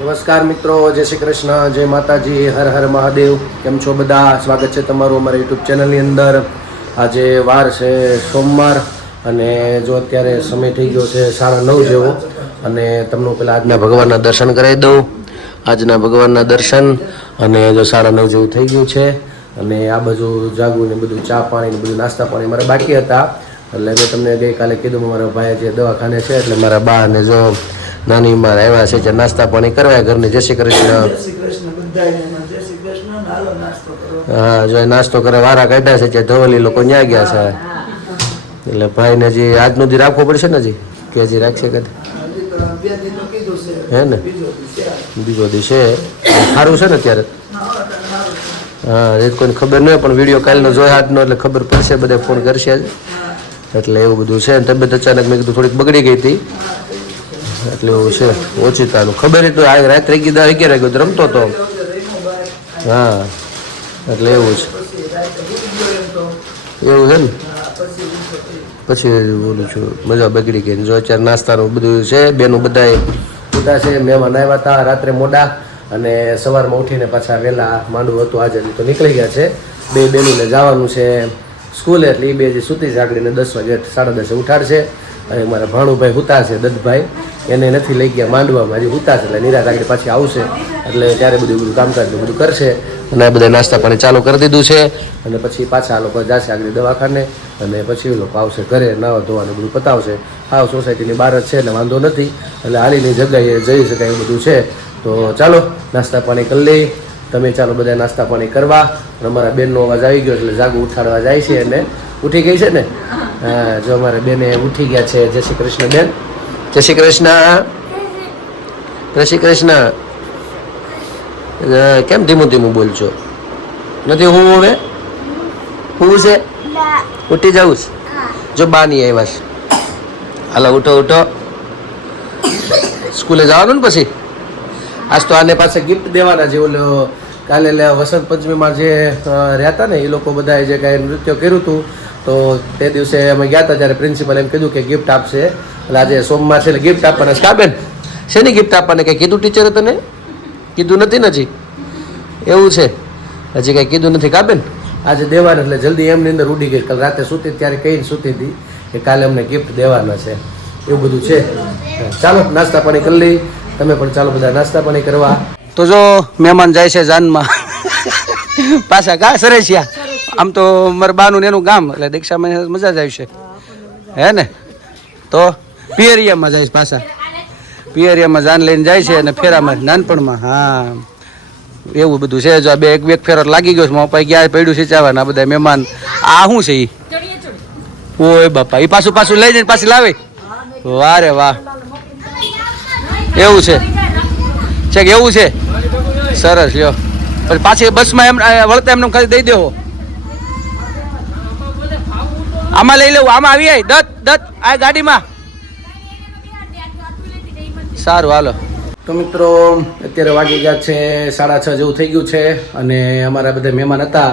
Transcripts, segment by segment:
નમસ્કાર મિત્રો, જય શ્રી કૃષ્ણ, જય માતાજી, હર હર મહાદેવ. કેમ છો બધા? સ્વાગત છે તમારું અમારા યુટ્યુબ ચેનલની અંદર. આજે વાર છે સોમવાર અને જો અત્યારે સમય થઈ ગયો છે 9:30 જેવો અને તમને પહેલાં આજના ભગવાનના દર્શન કરાવી દઉં. આજના ભગવાનના દર્શન અને જો 9:30 જેવું થઈ ગયું છે અને આ બાજુ જાગવું ને બધું ચા પાણી ને બધું નાસ્તા પાણી મારે બાકી હતા. એટલે મેં તમને ગઈકાલે કીધું મારા ભાઈ જે દવાખાને છે એટલે મારા બા અને જો નાની માં આવ્યા છે જે નાસ્તા પાણી કરવા ઘરને. જય શ્રી કૃષ્ણ. હા, જો નાસ્તો કરે વારા કાઢ્યા છે જે ધવલી લોકો ન્યા ગયા છે એટલે ભાઈને હજી આજનું દી રાખવું પડશે ને હજી કે હજી રાખશે કદી હે ને બીજો દી છે સારું છે ને અત્યારે. હા, એ કોઈને ખબર ન હોય પણ વિડીયો કાલનો જોયા આજનો એટલે ખબર પડશે, બધા ફોન કરશે જ એટલે એવું બધું છે. તબિયત અચાનક મેં કીધું થોડીક બગડી ગઈ હતી એટલે એવું છે ઓછીતાનું. ખબર તો આ રાત્રે 11 વાગે રમતો હતો. હા એટલે એવું છે એવું છે ને પછી બોલું છું મજા બગડી ગઈ. જો અત્યારે નાસ્તાનું બધું છે બેનું બધા છે મહેમાન આવ્યા હતા રાત્રે મોડા અને સવારમાં ઉઠીને પાછા વહેલા માંડવું હતું આજે તો નીકળી ગયા છે. બે બેનોને જવાનું છે સ્કૂલે એટલે એ બે જે સૂતી જાગડીને 10 વાગે 10:30 ઉઠાડશે. અને મારા ભાણુભાઈ હુતા છે દત્તભાઈ એને નથી લઈ ગયા માંડવામાં, હજી હુતા છે એટલે નિરાત આગળ પાછી આવશે એટલે ત્યારે બધું કામકાજ બધું કરશે. અને આ બધા નાસ્તા પાણી ચાલુ કરી દીધું છે અને પછી પાછા આ લોકો જશે આગળ દવાખાને અને પછી એ લોકો આવશે ઘરે નાવા ધોવાનું બધું પતાવશે. હા, સોસાયટીની બહાર જ છે એટલે વાંધો નથી એટલે હાલીની જગ્યાએ જઈ શકાય એવું બધું છે. તો ચાલો નાસ્તા પાણી કરી લઈ. તમે ચાલો બધા નાસ્તા પાણી કરવા. અને અમારા બેનનો અવાજ આવી ગયો એટલે જાગુ ઉઠાડવા જાય છે અને ઉઠી ગઈ છે ને. હા, જો અમારા બેને ઉઠી ગયા છે. જય શ્રી કૃષ્ણ બેન. જય શ્રી કૃષ્ણ. જય શ્રી કૃષ્ણ. કેમ ધીમું ધીમું બોલજો? નથી હું હવે હું છે ઉઠી જાઉં જો બાની આવ્યા છે. હાલો ઉઠો ઉઠો, સ્કૂલે જવાનું ને પછી. આજ તો આને પાસે ગિફ્ટ દેવાના છે. ઓલો કાલે વસંત પંચમીમાં જે રહેતા ને એ લોકો બધાએ જે કાંઈ નૃત્ય કર્યું હતું તો તે દિવસે અમે ગયા હતા ત્યારે પ્રિન્સિપલ એમ કીધું કે ગિફ્ટ આપશે. એટલે આજે સોમવાર છે એટલે ગિફ્ટ આપવાના છે. કા બેન શેની ગિફ્ટ આપવાને કંઈ કીધું ટીચરે તને? કીધું નથી ને હજી? એવું છે હજી કાંઈ કીધું નથી કા બેન? આજે દેવાના એટલે જલ્દી એમની અંદર ઉડી ગઈ. કાલ રાતે સૂતી ત્યારે કહીને સૂતી હતી કે કાલે અમને ગિફ્ટ દેવાના છે એવું બધું છે. ચાલો નાસ્તા પાણી કરી લઈ. તમે પણ ચાલો બધા નાસ્તા પાણી કરવા. તો જો મહેમાન જાય છે જાનમાં પાછા કા સરેશિયા. આમ તો મારા બાનું એનું ગામ એટલે દીક્ષામાં મજા જ આવશે હે ને. તો પિયરિયામાં જાય પાછા પિયરિયામાં જાન લઈને જાય છે અને ફેરામાં નાનપણમાં. હા એવું બધું છે. જો બે એક ફેરો લાગી ગયો છે. પપ્પા ગયા પડ્યું છે ચાવાના બધા મહેમાન. આ શું છે એ? ઓય બાપા, એ પાછું લઈ જઈને પાછી લાવે. વાહ રે વાહ, એવું છે છે કે એવું છે? સરસ લ્યો. પછી પાછી બસમાં એમ વળતા એમને ખાલી દઈ દેવો. આમાં લઈ લેવું, આમાં આવી જાય દત્ત આ ગાડીમાં. સારું હાલો. તો મિત્રો અત્યારે વાગી ગયા છે 6:30 જેવું થઈ ગયું છે અને અમારા બધા મહેમાન હતા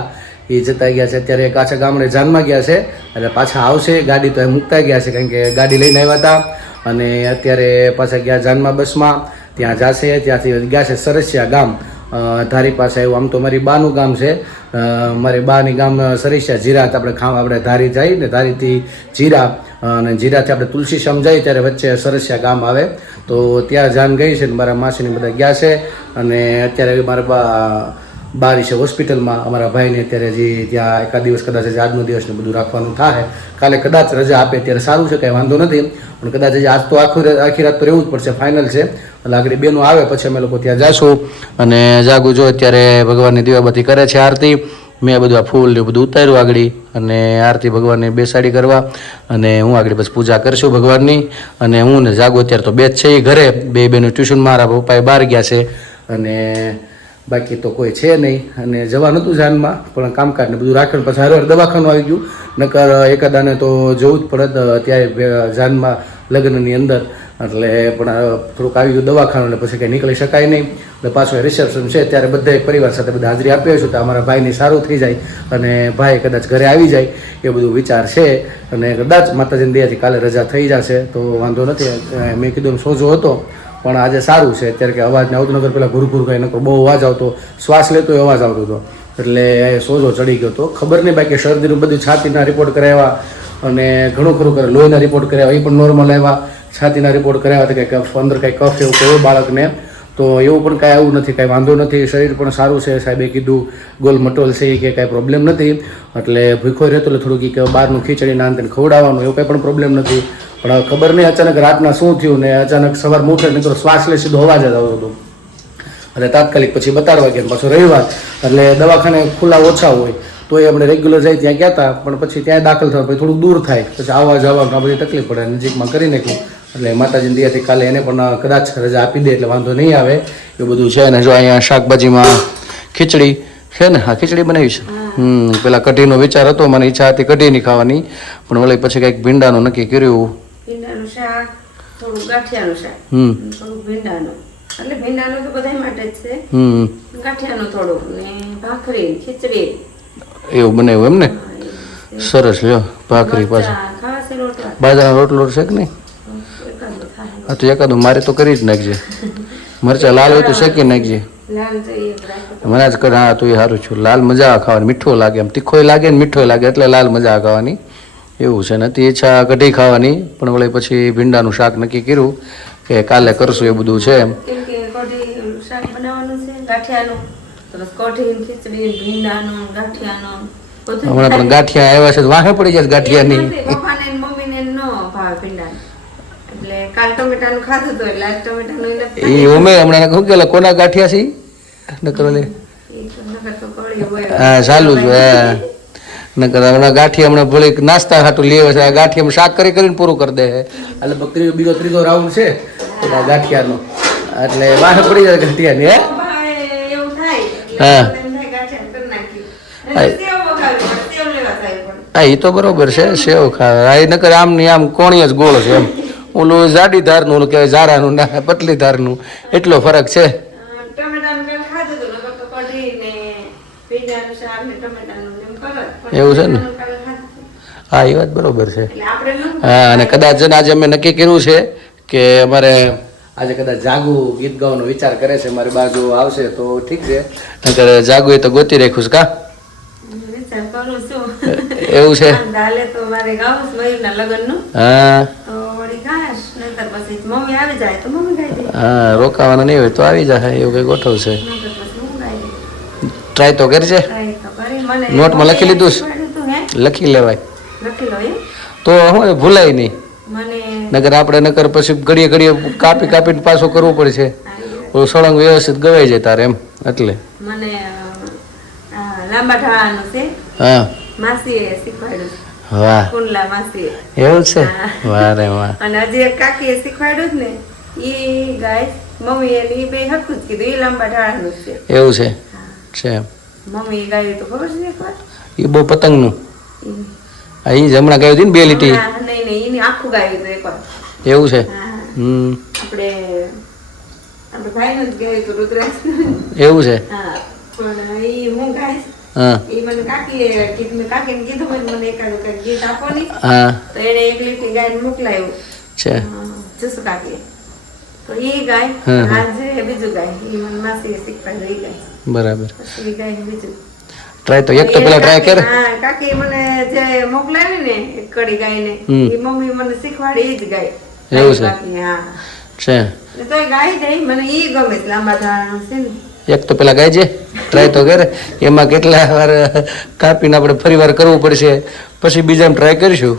એ જતા ગયા છે. અત્યારે કાચા ગામડે જાનમાં ગયા છે એટલે પાછા આવશે. ગાડી તો એ મૂકતા ગયા છે કારણ કે ગાડી લઈને આવ્યા હતા અને અત્યારે પાછા ગયા જાનમાં બસમાં. ત્યાં જશે. ત્યાંથી ગયા છે સરસિયા ગામ ધારી પાસે આવ્યું. આમ તો મારી બાનું ગામ છે. મારી બાની ગામ સરસિયા જીરાત. આપણે ધારી જઈએ ને ધારીથી જીરા અને જીરાથી આપણે તુલસી સમજાય ત્યારે વચ્ચે સરસિયા ગામ આવે તો ત્યાં જાન ગઈ છે. મારા માસીને બધા ગયા છે અને અત્યારે મારા બારી છે હોસ્પિટલમાં. અમારા ભાઈને અત્યારે હજી ત્યાં એકાદ દિવસ કદાચ આજનો દિવસને બધું રાખવાનું થાય. કાલે કદાચ રજા આપે ત્યારે સારું છે, કાંઈ વાંધો નથી પણ કદાચ હજી આજ તો આખી રાત તો રહેવું જ પડશે, ફાઇનલ છે. એટલે આગળ બેનો આવે પછી અમે લોકો ત્યાં જઈશું અને જાગું જો અત્યારે ભગવાનની દીવાબત્તી કરે છે આરતી. મેં બધું આ ફૂલ ને બધું ઉતાર્યું આગળ અને આરતી ભગવાનને બેસાડી કરવા અને હું આગળ બસ પૂજા કરશું ભગવાનની. અને હું ને જાગું અત્યારે તો બે જ છે ઘરે. બે બેનું ટ્યુશન મારા પપ્પાએ બહાર ગયા છે અને બાકી તો કોઈ છે નહીં. અને જવાનું હતું જાનમાં પણ કામકાજ ને બધું રાખવાનું પછી હરવાર દવાખાનું આવી ગયું. નકર એકાદાને તો જવું જ પડે ત્યારે જાનમાં લગ્નની અંદર એટલે પણ થોડુંક આવી ગયું દવાખાનું ને પછી કંઈ નીકળી શકાય નહીં. એટલે પાછું રિસેપ્શન છે ત્યારે બધા પરિવાર સાથે બધા હાજરી આપી છું તો અમારા ભાઈને સારું થઈ જાય અને ભાઈ કદાચ ઘરે આવી જાય એ બધું વિચાર છે. અને કદાચ માતાજીની દયાથી કાલે રજા થઈ જશે તો વાંધો નથી. મેં કીધું સોજો હતો પણ આજે સારું છે અત્યારે કે અવાજ ને આવતું નગર પેલા ઘુરઘુર કંઈ નકર બહુ અવાજ આવતો, શ્વાસ લેતો અવાજ આવતો હતો એટલે સોજો ચડી ગયો હતો. ખબર નહીં બાકી શરદીનું બધું છાતીના રિપોર્ટ કરાવ્યા અને ઘણું ખરું કરે, લોહીના રિપોર્ટ કરાવ્યા એ પણ નોર્મલ આવ્યા, છાતીના રિપોર્ટ કરાવ્યા હતા કે અંદર કાંઈ કફ એવું કોઈ બાળકને, તો એવું પણ કાંઈ આવું નથી, કાંઈ વાંધો નથી, શરીર પણ સારું છે. સાહેબે કીધું ગોલ મટોલ છે કે કાંઈ પ્રોબ્લેમ નથી, એટલે ભૂખો રહેતો એટલે થોડુંક કે બહારનું ખીચડી નાન ખવડાવવાનું એવું કાંઈ પણ પ્રોબ્લેમ નથી. પણ હવે ખબર નહીં અચાનક રાતના શું થયું ને અચાનક સવાર મૂઠે નહીં તો શ્વાસ લે સીધો અવાજ જ આવતો હતો એટલે તાત્કાલિક પછી બતાડવા ગયા. પાછો રવિવાર એટલે દવાખાને ખુલ્લા ઓછા હોય તો એ આપણે રેગ્યુલર જાય ત્યાં ગયા હતા, પણ પછી ત્યાં દાખલ થવા પછી થોડુંક દૂર થાય, પછી આવવા જવાનું આ બધી તકલીફ પડે, નજીકમાં કરી નાખ્યું એટલે માતાજીની દયાથી કાલે એને પણ કદાચ રજા આપી દે એટલે વાંધો નહીં આવે એવું બધું છે. અને જો અહીંયા શાકભાજીમાં ખીચડી છે ને, હા ખીચડી બનાવી છે. પેલા કઢીનો વિચાર હતો, મને ઈચ્છા હતી કઢીની ખાવાની, પણ વળી પછી કંઈક ભીંડાનું નક્કી કર્યું. ભીંડાનું શાક, થોડું ગાંઠિયાનું શાક, થોડું ભીંડાનું, એટલે ભીંડાનું તો બધા માટે જ છે, ગાંઠિયાનું થોડું ને ભાખરી ખીચડી એવું બનાવ્યું એમ ને? સરસ લ્યો. ભાખરી પાછા બાજરાનો રોટલો છે કે નહીં? હા તો એકાદું મારે તો કરી જ નાખજે, મરચા લાલ હોય તો શેકી નાખજે. મને જ કર. હા તો એ સારું છું, લાલ મજા આવે ખાવાની, મીઠો લાગે, એમ તીખોય લાગે ને મીઠોય લાગે એટલે લાલ મજા ખાવાની એવું છે. નથી ઈચ્છા કઢી ખાવાની, પણ વળી પછી ભીંડાનું શાક નક્કી કર્યું કે કાલે કરશું એ બધું છે. એમ શાક બનાવવાનું છે ગાંઠિયાનું, કઢી ખીચડી ભીંડાનું ગાંઠિયાનું. હમણાં પણ ગાંઠિયા આવ્યા છે વાહે પડી જાય ગાંઠિયાની. પપ્પાને મમ્મીને ન ભાવે ભીંડાનું એટલે કાલ ટમેટાનું ખાધું હતું એટલે આજ ટમેટાનું એ ઉમે હમણાં શું કે કોના ગાંઠિયા છે નકર લે હા ચાલુ જ હા નકર હમણાં ગાંઠિયા હમણાં ભલે નાસ્તા ખાતું લેવા છે, આ ગાંઠિયા શાક કરીને પૂરું કરી દે એટલે બકરી બીજો ત્રીજો રાઉન્ડ છે ગાંઠિયાનો એટલે વાહે પડી જાય ગાંઠિયાની. હે હા એ તો બરોબર છે, સેવ ખાવે નકર આમ ની આમ કોણી જ ગોળ છે એમ, ઓલું જાડી ધારનું ઓલું કહેવાય ઝારાનું ના પતલી ધારનું એટલો ફરક છે. એવું છે ને? હા એ વાત બરોબર છે. હા અને કદાચ આજે અમે નક્કી કર્યું છે કે અમારે આજે કદાચ જાગુ ગીત ગાવાનો વિચાર કરે છે, મારી બાજુ આવશે તો ઠીક છે, નકર જાગુ એ તો ગોતી રાખ્યું છે. કા એવું છે? હા રોકાવાના નહીં હોય તો આવી જાય એવું કઈ ગોઠવશે. ટ્રાય તો કરજે. નોટમાં લખી લીધું છે? લખી લેવાય તો હું ભૂલાય નહીં, નકર આપણે નકર પછી ઘડીએ ઘડીએ કાપી કાપીને પાછું કરવું પડશે, સળંગ વ્યવસ્થિત ગવાઈ જાય તારે એમ. એટલે લાંબા ઢાળાનું છે. હા માસીએ શીખવાડ્યું. વાહ કુંડલા માસીએ. એવું છે? વાહ રે વાહ. અને હજી એક કાકીએ શીખવાડ્યું ને ઈ ગાય મમ્મી એની બે હરખું જ કીધું, ઈ લાંબા ઢાળાનું છે. એવું છે? છે મમ્મી ગાયું તો ખબર છે એકવાર? ઈ બહુ પતંગનું. હા ઈ જ હમણાં ગાયું હતું ને 2 લીટી. નહીં નહીં એની આખું ગાયું હતું એકવાર. એવું છે? આપણે ભાઈનું જ ગાયું હતું રુદ્રાક્ષ. એવું છે? હા પણ ઈ હું ગાઈશ. હા ઈ મને કાકીએ કીધું, કાકીને કીધું મને એકાદું કઈ ગીત આપો ની. હા તો એને એક લીટી ગાઈને મોકલાયું છે જસુ કાકીએ, તો ઈ ગાય આજે બીજું ગાય ઈ મને માસીએ શીખવાડ્યું ઈ ગાય. બરાબર. પછી ઈ ગાય બીજું ટ્રાય તો એક તો પેલા ટ્રાય કર. હા કાકી મને જે મોકલાવી ને એક કડી ગાયને ઈ મમ્મી મને શીખવાડી ઈ જ ગાય. એવું છે? હા છે તો એ ગાય દઈ મને ઈ ગમે છે લાંબા ધારાનું છે ને. એક તો પેલા ગાય છે, ટ્રાય તો કરે. એમાં કેટલા વાર કાપીને આપણે ફરી વાર કરવું પડશે, પછી બીજામાં ટ્રાય કરીશું.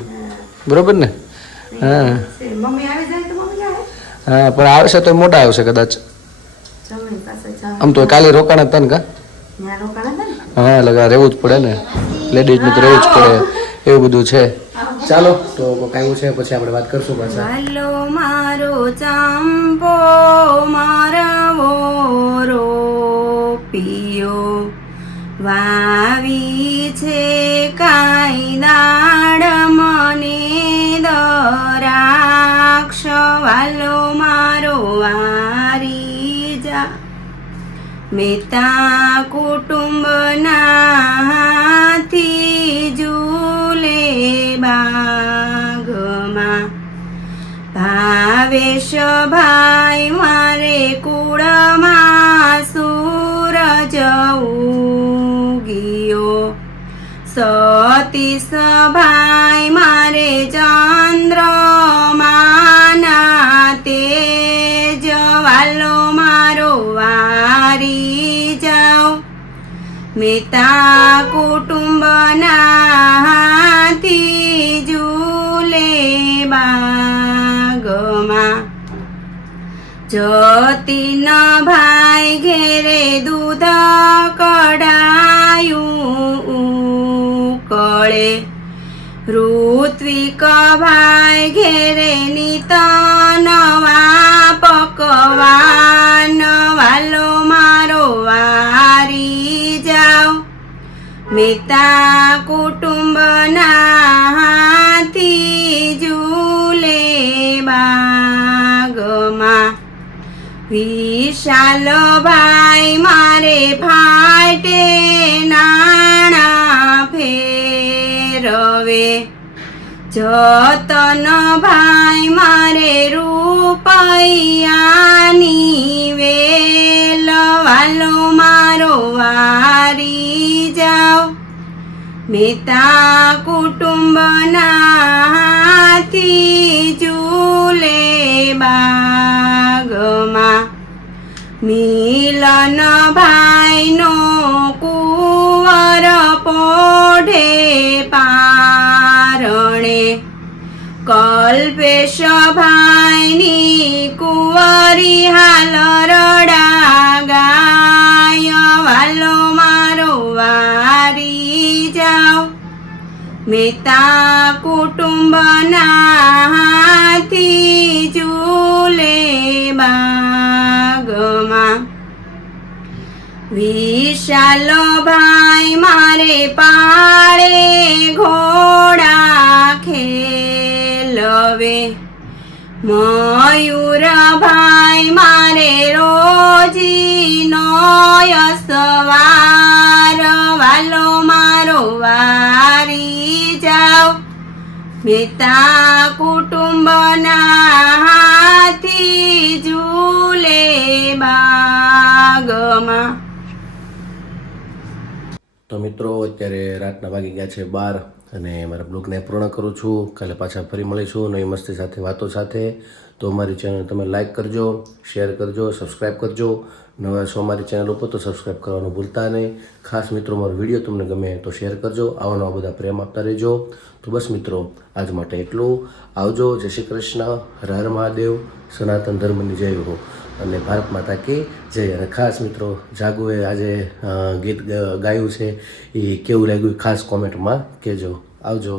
બરોબર ને? હા મમ્મી આવી જાય તો મમ્મી આવે. હા પણ આવશે તો મોટા આવશે કદાચ. આમ તો કાલે રોકાણ હતા ને? કા હા લગા રહેવું જ પડે ને, લેડીઝને તો રહેવું જ પડે એવું બધું છે. ચાલો તો કાંઈ છે પછી આપણે વાત કરશું પાછા. હાલો મારો ચાંપો મારવો રોપિયો વાવી છે કાંઈ દાડ મને દરાક્ષ વાલો મારો વારી જા મેતા કુટુંબનાથી ઝૂલે બાગમાં ભાવેશ ભાઈ મારે કુળમાં સૂરજ ઉગિયો, સતીશ ભાઈ મારે ચંદ્રમાના તેજ, વાલો મારો વારી જાઓ, મેતા કુટુંબના હાથી ઝૂલે બાગમાં, જતીન ભાઈ ઘેરે દૂધ કઢાયું ઉકળે, ઋત્વિક ભાઈ ઘેરે નિત નવા પકવાન, વાલો મારો વારી જાઓ, મેતા કુટુંબના હાથી ઝૂલે બાગમાં, વિશાલ ભાઈ મારે ફાટે નાણા ફેરવે, જતન ભાઈ મારે રૂપિયાની વેલ, વાલો મારો વારી જાઓ, મેતા કુટુંબના હાથી ઝૂલે બાગમાં, મિલન ભાઈનો કુંવર પોઢે પારણે, કલ્પેશ ભાઈની કુંવરી હાલ રડા ગાય, વાલો મારો વારી જાઓ, મેતા કુટુંબના હાથી ઝૂલે બાગમાં, વિશાલ ભાઈ મારે પાળે ઘોડા ખેલવે, મયુર ભાઈ મારે રોજીનો સવાર, વાલો મારો વારી જાઓ, મેતા કુટુંબના હાથી ઝૂલે બાગમાં. તો મિત્રો અત્યારે રાતના વાગી ગયા છે 12 અને મારા બ્લોગને પૂર્ણ કરું છું. કાલે પાછા ફરી મળીશું નવી મસ્તી સાથે, વાતો સાથે. તો અમારી ચેનલ તમે લાઈક કરજો, શેર કરજો, સબસ્ક્રાઈબ કરજો. નવા છો અમારી ચેનલ ઉપર તો સબસ્ક્રાઈબ કરવાનું ભૂલતા નહીં. ખાસ મિત્રો મારો વિડીયો તમને ગમે તો શેર કરજો, આવા નવા બધા પ્રેમ આપતા રહેજો. તો બસ મિત્રો આજ માટે એટલું. આવજો. જય શ્રી કૃષ્ણ. હર હર મહાદેવ. સનાતન ધર્મની જય હો અને ભારત માતા કી જય. અને ખાસ મિત્રો જાગુએ આજે ગીત ગાયું છે એ કેવું લાગ્યું ખાસ કોમેન્ટમાં કહેજો. આવજો.